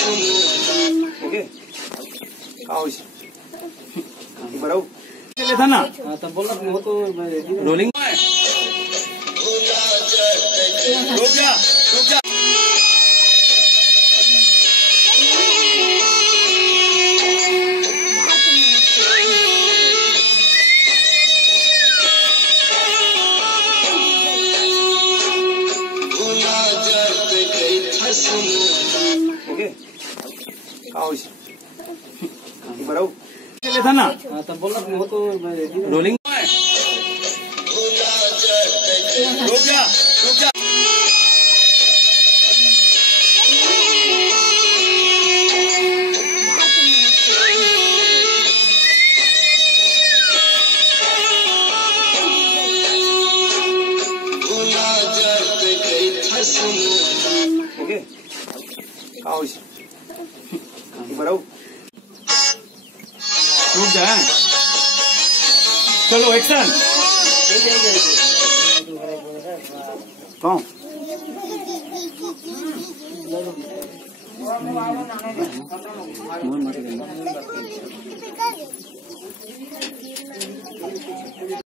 okay आओ बराबर चले था ना तब बोला वो तो रोलिंग रुक जा ओके आओ बराबर चले था ना तब बोला वो तो रोलिंग रुक जा ओके आओ बराबर रुक जा चलो एक्शन कौन